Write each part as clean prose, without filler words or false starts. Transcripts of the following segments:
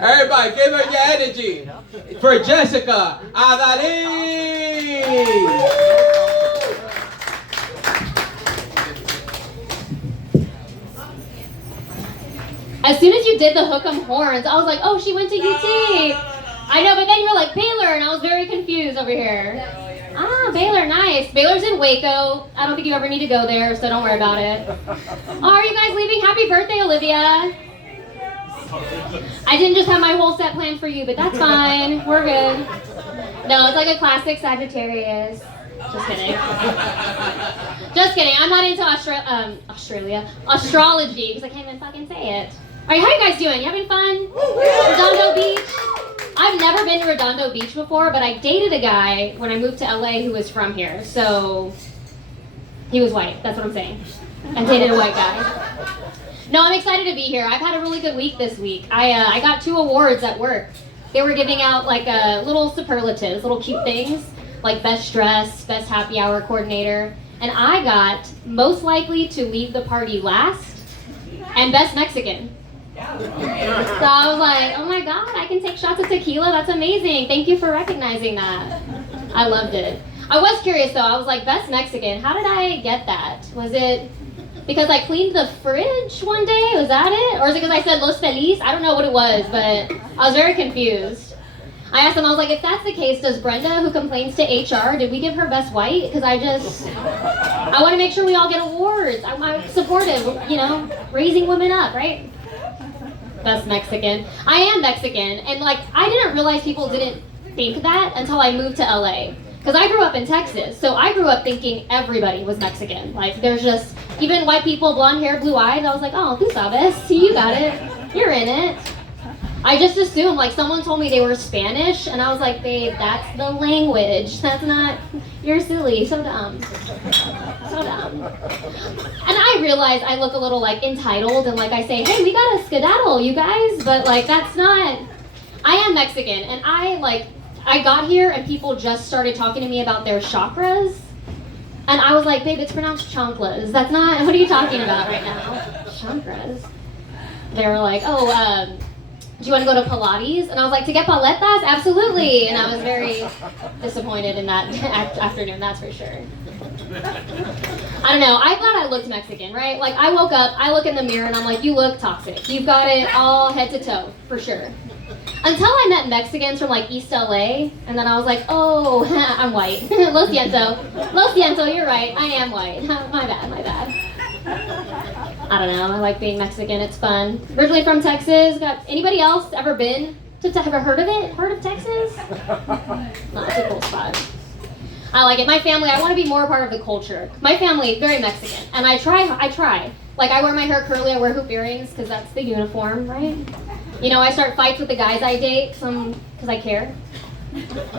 Everybody, give her your energy for Jessica Adalí. As soon as you did the hook 'em horns, I was like, oh, she went to UT. I know, but then you were like, Baylor, and I was very confused over here. Ah, Baylor, nice. Baylor's in Waco. I don't think you ever need to go there, so don't worry about it. Oh, are you guys leaving? Happy birthday, Olivia. I didn't just have my whole set planned for you, but that's fine. We're good. No, it's like a classic Sagittarius. Just kidding. Just kidding. I'm not into astrology, because I can't even fucking say it. All right, how you guys doing? You having fun? Redondo Beach? I've never been to Redondo Beach before, but I dated a guy when I moved to LA who was from here, so he was white. That's what I'm saying. I dated a white guy. No, I'm excited to be here. I've had a really good week this week. I got 2 awards at work. They were giving out like little superlatives, little cute things, like best dress, best happy hour coordinator, and I got most likely to leave the party last and best Mexican. So I was like, oh my God, I can take shots of tequila. That's amazing. Thank you for recognizing that. I loved it. I was curious though. I was like, best Mexican. How did I get that? Was it because I cleaned the fridge one day? Was that it? Or is it because I said Los Feliz? I don't know what it was, but I was very confused. I asked them, I was like, if that's the case, does Brenda, who complains to HR, did we give her best white? Because I want to make sure we all get awards. I'm supportive, raising women up, right? Best Mexican. I am Mexican, and like, I didn't realize people didn't think that until I moved to LA. Because I grew up in Texas, so I grew up thinking everybody was Mexican. Like, there's just, even white people, blonde hair, blue eyes, I was like, oh, tú sabes, you got it, you're in it. I just assumed, like, someone told me they were Spanish, and I was like, babe, that's the language. That's not, you're silly, so dumb. So dumb. And I realize I look a little, like, entitled, and, like, I say, hey, we got a skedaddle, you guys, but, like, that's not, I am Mexican, and I got here, and people just started talking to me about their chakras, and I was like, babe, it's pronounced chanclas. That's not, what are you talking about right now? Chakras. They were like, oh, do you want to go to Pilates? And I was like, to get paletas? Absolutely. And I was very disappointed in that afternoon, that's for sure. I don't know. I thought I looked Mexican, right? Like, I woke up, I look in the mirror, and I'm like, you look toxic. You've got it all head to toe, for sure. Until I met Mexicans from, like, East LA, and then I was like, oh, I'm white. Lo siento, you're right. I am white. My bad. I don't know, I like being Mexican, it's fun. Originally from Texas. Anybody else ever been to, ever heard of it? Heard of Texas? No, it's a cool spot. I like it. My family, I want to be more a part of the culture. My family, very Mexican, and I try. Like, I wear my hair curly, I wear hoop earrings, because that's the uniform, right? I start fights with the guys I date, because I care.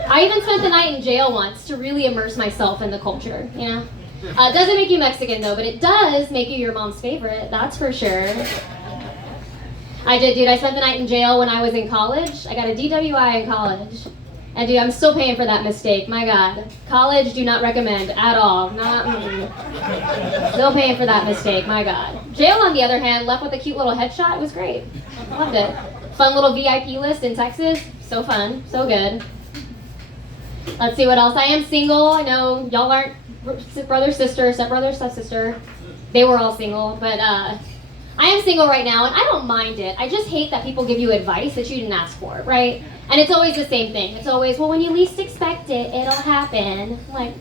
I even spent the night in jail once to really immerse myself in the culture, It doesn't make you Mexican though, but it does make you your mom's favorite, that's for sure. I did, dude. I spent the night in jail when I was in college. I got a DWI in college. And dude, I'm still paying for that mistake, my God. College, do not recommend at all. Still paying for that mistake, my God. Jail, on the other hand, left with a cute little headshot. It was great. Loved it. Fun little VIP list in Texas. So fun, so good. Let's see what else. I am single. I know y'all aren't brother, sister, stepbrother, stepsister. They were all single, but I am single right now, and I don't mind it. I just hate that people give you advice that you didn't ask for, right? And it's always the same thing. It's always, well, when you least expect it, it'll happen. Like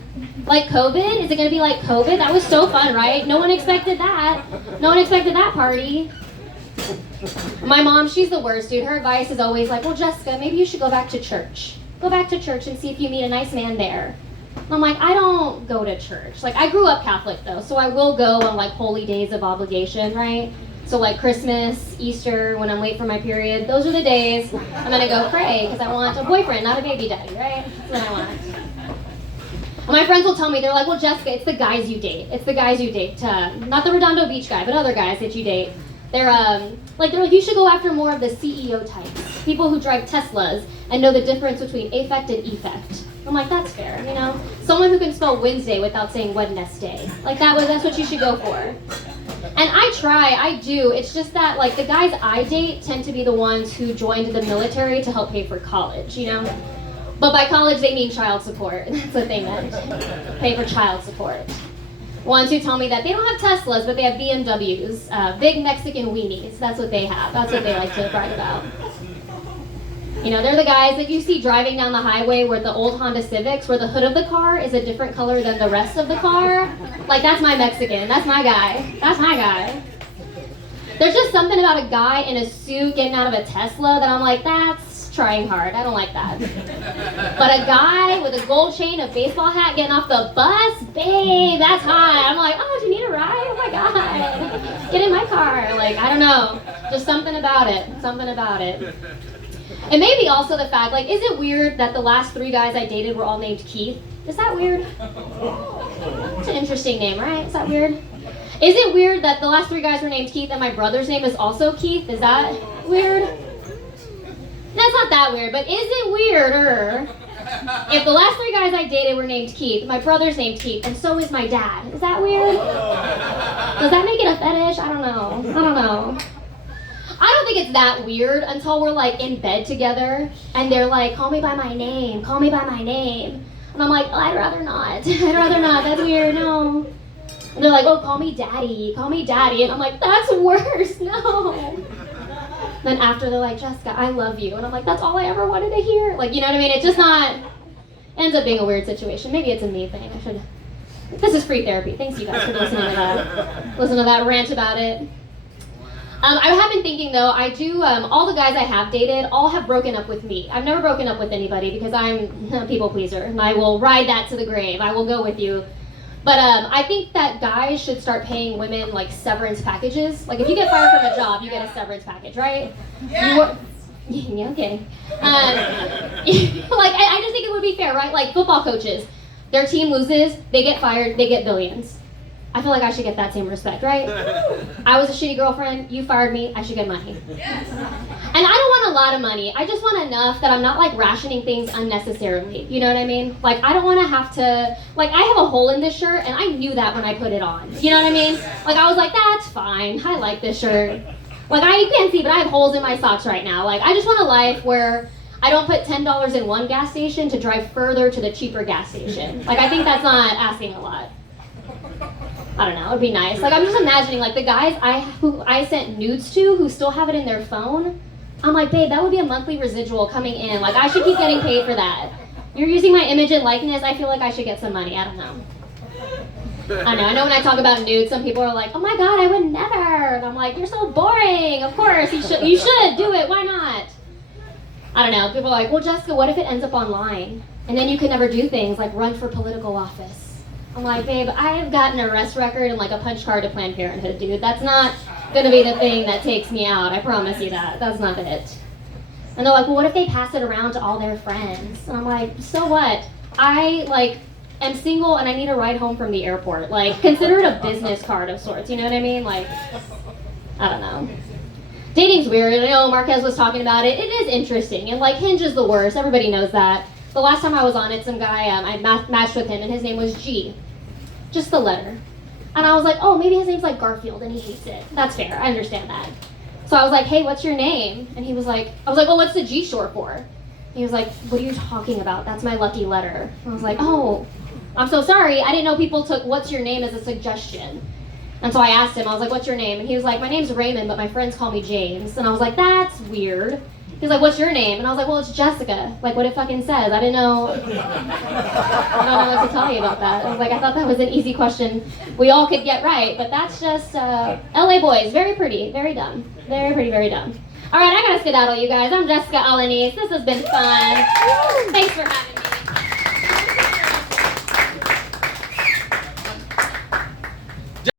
COVID? Is it gonna be like COVID? That was so fun, right? No one expected that. No one expected that party. My mom, she's the worst, dude. Her advice is always like, well, Jessica, maybe you should go back to church. Go back to church and see if you meet a nice man there. I'm like, I don't go to church. Like, I grew up Catholic though, so I will go on like holy days of obligation, right? So like Christmas, Easter, when I'm late for my period, those are the days I'm gonna go pray because I want a boyfriend, not a baby daddy, right? That's what I want. And my friends will tell me, they're like, well, Jessica, it's the guys you date. It's the guys you date. Not the Redondo Beach guy, but other guys that you date. They're like, you should go after more of the CEO types. People who drive Teslas and know the difference between affect and effect. I'm like, that's fair, Someone who can spell Wednesday without saying Wednesday. Like, that's what you should go for. And I do. It's just that, like, the guys I date tend to be the ones who joined the military to help pay for college, you know? But by college, they mean child support. That's what they meant. Pay for child support. Ones who tell me that they don't have Teslas, but they have BMWs, big Mexican weenies. That's what they have. That's what they like to brag about. You know, they're the guys that you see driving down the highway with the old Honda Civics, where the hood of the car is a different color than the rest of the car. Like, that's my Mexican. That's my guy. That's my guy. There's just something about a guy in a suit getting out of a Tesla that I'm like, that's trying hard. I don't like that. But a guy with a gold chain, a baseball hat, getting off the bus, babe, that's hot. I'm like, oh, do you need a ride? Oh my God. Get in my car. Like, I don't know. Just something about it. Something about it. And maybe also the fact, like, is it weird that the last 3 guys I dated were all named Keith? Is that weird? It's an interesting name, right? Is that weird? Is it weird that the last 3 guys were named Keith and my brother's name is also Keith? Is that weird? No, it's not that weird, but is it weirder if the last 3 guys I dated were named Keith, my brother's named Keith, and so is my dad? Is that weird? Does that make it a fetish? I don't know. I don't think it's that weird until we're like in bed together and they're like, call me by my name. And I'm like, oh, I'd rather not. That's weird, no. And they're like, oh, call me daddy. And I'm like, that's worse, no. Then after they're like, Jessica, I love you. And I'm like, that's all I ever wanted to hear. Like, you know what I mean? It's just not, ends up being a weird situation. Maybe it's a me thing. This is free therapy. Thanks you guys for listening to that rant about it. I have been thinking though, I do, all the guys I have dated, all have broken up with me. I've never broken up with anybody because I'm a people pleaser and I will ride that to the grave. I will go with you. But I think that guys should start paying women like severance packages. Like if you get fired from a job, you get a severance package, right? Yeah. Yeah, okay. Like I just think it would be fair, right? Like football coaches, their team loses, they get fired, they get billions. I feel like I should get that same respect, right? I was a shitty girlfriend, you fired me, I should get money. Yes. And I don't want a lot of money, I just want enough that I'm not like rationing things unnecessarily, you know what I mean? Like I don't want to have to, like I have a hole in this shirt and I knew that when I put it on, you know what I mean? Like I was like, that's fine, I like this shirt. Like you can't see, but I have holes in my socks right now. Like I just want a life where I don't put $10 in one gas station to drive further to the cheaper gas station. Like I think that's not asking a lot. I don't know, it'd be nice. Like I'm just imagining like the guys who I sent nudes to who still have it in their phone. I'm like, babe, that would be a monthly residual coming in. Like I should keep getting paid for that. You're using my image and likeness, I feel like I should get some money, I don't know. I know when I talk about nudes, some people are like, oh my God, I would never. And I'm like, you're so boring. Of course, you should do it, why not? I don't know, people are like, well Jessica, what if it ends up online? And then you could never do things like run for political office. I'm like, babe, I have gotten an arrest record and like a punch card to Planned Parenthood, dude. That's not gonna be the thing that takes me out. I promise you that. That's not it. And they're like, well, what if they pass it around to all their friends? And I'm like, so what? I like am single and I need a ride home from the airport. Like, consider it a business card of sorts. You know what I mean? Like, I don't know. Dating's weird. I know Marquez was talking about it. It is interesting. And like, Hinge is the worst. Everybody knows that. The last time I was on it, some guy, I matched with him and his name was G. Just the letter. And I was like, oh, maybe his name's like Garfield and he hates it. That's fair, I understand that. So I was like, hey, what's your name? And he was like, I was like, well, what's the G short for? He was like, what are you talking about? That's my lucky letter. I was like, oh, I'm so sorry. I didn't know people took what's your name as a suggestion. And so I asked him, I was like, what's your name? And he was like, my name's Raymond, but my friends call me James. And I was like, that's weird. He's like, what's your name? And I was like, well, it's Jessica. Like what it fucking says. I didn't know. I don't know what to tell you about that. I was like, I thought that was an easy question we all could get right. But that's just LA boys. Very pretty. Very dumb. Very pretty, very dumb. All right, I gotta skedaddle, you guys. I'm Jessica Alanis. This has been fun. Thanks for having me.